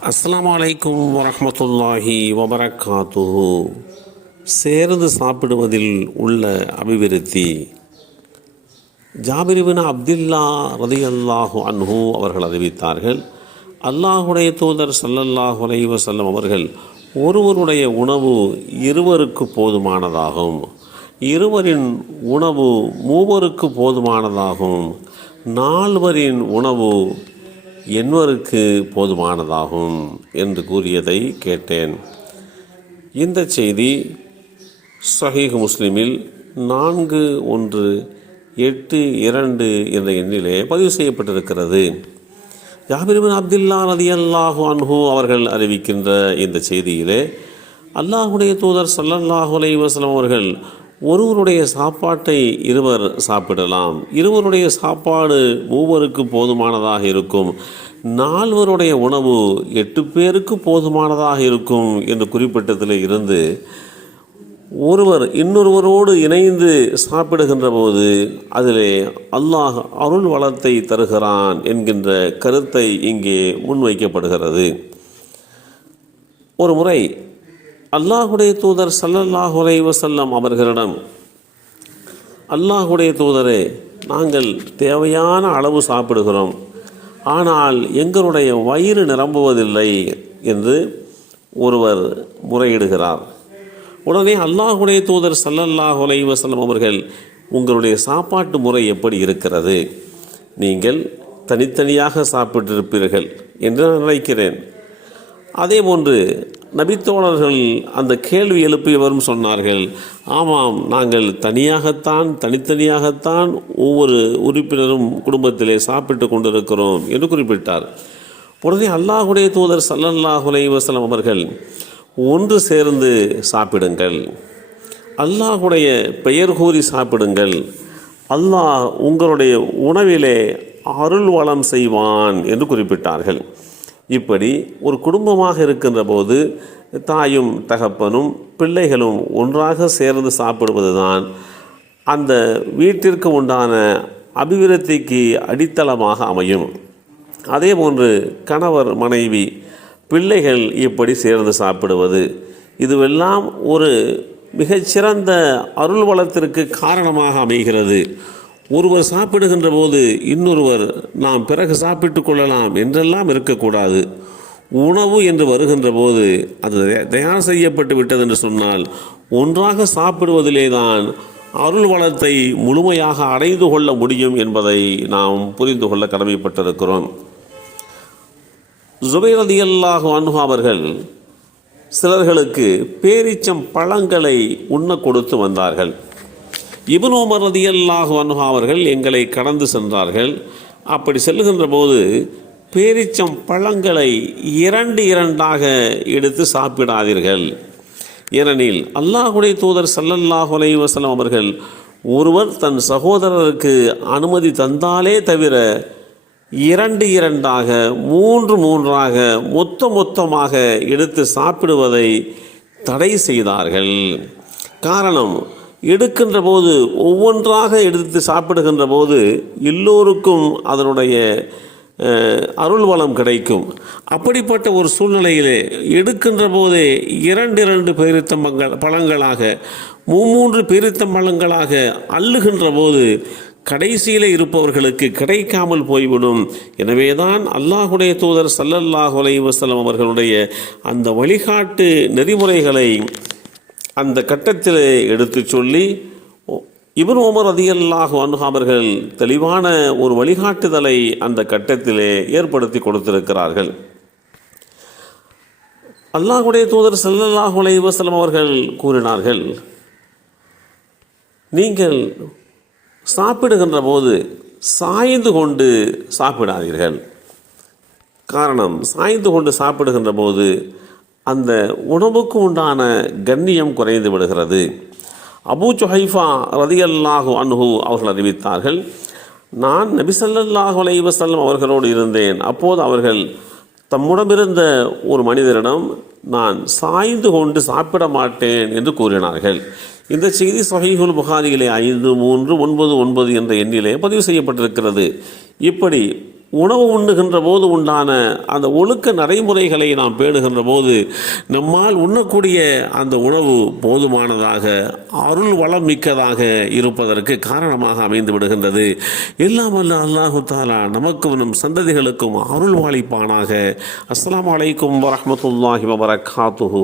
அஸ்லாம் அலைக்கும் வரமத்துல்லாஹி வபரகாத்துஹு. சேர்ந்து சாப்பிடுவதில் உள்ள அபிவிருத்தி. ஜாபிரிபின் அப்துல்லா ரதியல்லாஹு அன்ஹு அவர்கள் அறிவித்தார்கள் அல்லாஹுடைய தூதர் சல்லல்லாஹு அலைஹி வஸல்லம் அவர்கள் ஒருவருடைய உணவு இருவருக்கு போதுமானதாகும். இருவரின் உணவு மூவருக்கு போதுமானதாகும். நால்வரின் உணவு எண்வருக்கு போதுமானதாகும் என்று கூறியதை கேட்டேன். இந்த செய்தி சஹீஹ் முஸ்லிமில் நான்கு ஒன்று எட்டு இரண்டு என்ற எண்ணிலே பதிவு செய்யப்பட்டிருக்கிறது. யாபிரிபின் அப்துல்லா நதி அல்லாஹு அன்ஹு அவர்கள் அறிவிக்கின்ற இந்த செய்தியிலே அல்லாஹுடைய தூதர் சல்லல்லாஹு அலைஹி வஸல்லம் அவர்கள் ஒருவருடைய சாப்பாட்டை இருவர் சாப்பிடலாம். இருவருடைய சாப்பாடு மூவருக்கு போதுமானதாக இருக்கும். நால்வருடைய உணவு எட்டு பேருக்கு போதுமானதாக இருக்கும் என்று குறிப்பிட்டதில் இருந்து ஒருவர் இன்னொருவரோடு இணைந்து சாப்பிடுகின்ற போது அதிலே அல்லாஹ் அருள் வளத்தை தருகிறான் என்கின்ற கருத்தை இங்கே முன்வைக்கப்படுகிறது. ஒரு முறை அல்லாஹுடைய தூதர் ஸல்லல்லாஹு வசல்லம் அவர்களிடம் அல்லாஹுடைய தூதரே நாங்கள் தேவையான அளவு சாப்பிடுகிறோம். ஆனால் எங்களுடைய வயிறு நிரம்புவதில்லை என்று ஒருவர் முறையிடுகிறார். உடனே அல்லாஹுடைய தூதர் ஸல்லல்லாஹு வசல்லம் அவர்கள் உங்களுடைய சாப்பாட்டு முறை எப்படி இருக்கிறது? நீங்கள் தனித்தனியாக சாப்பிட்டிருப்பீர்கள் என்று நான் நினைக்கிறேன். அதே போன்று நபித்தோழர்கள் அந்த கேள்வி எழுப்பியவரும் சொன்னார்கள். ஆமாம் நாங்கள் தனியாகத்தான் தனித்தனியாகத்தான் ஒவ்வொரு உறுப்பினரும் குடும்பத்திலே சாப்பிட்டு கொண்டிருக்கிறோம் என்று குறிப்பிட்டார். உடனே அல்லாஹுடைய தூதர் சல்லல்லாஹுலே வசலம் அவர்கள் ஒன்று சேர்ந்து சாப்பிடுங்கள். அல்லாஹுடைய பெயர் கூறி சாப்பிடுங்கள். அல்லாஹ் உங்களுடைய உணவிலே அருள் வளம் செய்வான் என்று குறிப்பிட்டார்கள். இப்படி ஒரு குடும்பமாக இருக்கின்ற போது தாயும் தகப்பனும் பிள்ளைகளும் ஒன்றாக சேர்ந்து சாப்பிடுவதுதான் அந்த வீட்டிற்கு உண்டான அபிவிருத்திக்கு அடித்தளமாக அமையும். அதே போன்று கணவர் மனைவி பிள்ளைகள் இப்படி சேர்ந்து சாப்பிடுவது இதுவெல்லாம் ஒரு மிகச்சிறந்த அருள் வளத்திற்கு காரணமாக அமைகிறது. ஒருவர் சாப்பிடுகின்ற போது இன்னொருவர் நாம் பிறகு சாப்பிட்டு கொள்ளலாம் என்றெல்லாம் இருக்கக்கூடாது. உணவு என்று வருகின்ற போது அது தயார் செய்யப்பட்டு விட்டது என்று சொன்னால் ஒன்றாக சாப்பிடுவதிலே தான் அருள் வளத்தை முழுமையாக அடைந்து கொள்ள முடியும் என்பதை நாம் புரிந்து கொள்ள கடமைப்பட்டிருக்கிறோம். ஜுபைர் அன்ஹு அவர்கள் சிலர்களுக்கு பேரிச்சம் பழங்களை உண்ண கொடுத்து வந்தார்கள். இப்னு உமர் ரலியல்லாஹு அவர்கள் எங்களை கடந்து சென்றார்கள். அப்படி செல்லுகின்ற போது பேரிச்சம் பழங்களை இரண்டு இரண்டாக எடுத்து சாப்பிடாதீர்கள். ஏனெனில் அல்லாஹுடைய தூதர் சல்லல்லாஹு அலைஹி வஸல்லம் அவர்கள் ஒருவர் தன் சகோதரருக்கு அனுமதி தந்தாலே தவிர இரண்டு இரண்டாக மூன்று மூன்றாக மொத்த மொத்தமாக எடுத்து சாப்பிடுவதை தடை செய்தார்கள். காரணம் எடுக்கின்ற போது ஒவ்வொன்றாக எடுத்து சாப்பிடுகின்ற போது எல்லோருக்கும் அதனுடைய அருள் வளம் கிடைக்கும். அப்படிப்பட்ட ஒரு சூழ்நிலையிலே எடுக்கின்ற போதே இரண்டு இரண்டு பேரித்தம்பங்கள் பழங்களாக மூமூன்று பேரித்தம்பழங்களாக அள்ளுகின்ற போது கடைசியில் இருப்பவர்களுக்கு கிடைக்காமல் போய்விடும். எனவே தான் அல்லாஹுடைய தூதர் சல்லல்லாஹ் அலைவசலம் அவர்களுடைய அந்த வழிகாட்டு நெறிமுறைகளை அந்த கட்டத்தில் எடுத்துச் சொல்லி இப்னு உமர் அதிகல்லாக அன்ஹு அவர்கள் தெளிவான ஒரு வழிகாட்டுதலை அந்த கட்டத்திலே ஏற்படுத்தி கொடுத்திருக்கிறார்கள். அல்லாஹுடைய தூதர் ஸல்லல்லாஹு அலைஹி அவர்கள் கூறினார்கள் நீங்கள் சாப்பிடுகின்ற போது சாய்ந்து கொண்டு சாப்பிடாதீர்கள். காரணம் சாய்ந்து கொண்டு சாப்பிடுகின்ற போது அந்த உணவுக்கு உண்டான கண்ணியம் குறைந்து விடுகிறது. அபூ சுஹைஃபா ரதியல்லாஹு அன்ஹு அவர்கள் அறிவித்தார்கள் நான் நபிசல்லாஹு அலைவசல்லம் அவர்களோடு இருந்தேன். அப்போது அவர்கள் தம்முடமிருந்த ஒரு மனிதரிடம் நான் சாய்ந்து கொண்டு சாப்பிட மாட்டேன் என்று கூறினார்கள். இந்த செய்தி சஹீஹுல் புகாரியிலே ஐந்து மூன்று ஒன்பது ஒன்பது என்ற எண்ணிலே பதிவு செய்யப்பட்டிருக்கிறது. இப்படி உணவு உண்ணுகின்ற போது உண்டான அந்த ஒழுக்க நடைமுறைகளை நாம் பேணுகின்ற போது நம்மால் உண்ணக்கூடிய அந்த உணவு போதுமானதாக அருள் வளம் மிக்கதாக இருப்பதற்கு காரணமாக அமைந்து விடுகின்றது. எல்லாம் அல்ல அல்லாஹு தாலா நமக்கும் நம் சந்ததிகளுக்கும் அருள் வாழிப்பானாக அஸ்லாம் வலைக்கும் வரமத்துல்லாஹி வபரகாத்துஹு.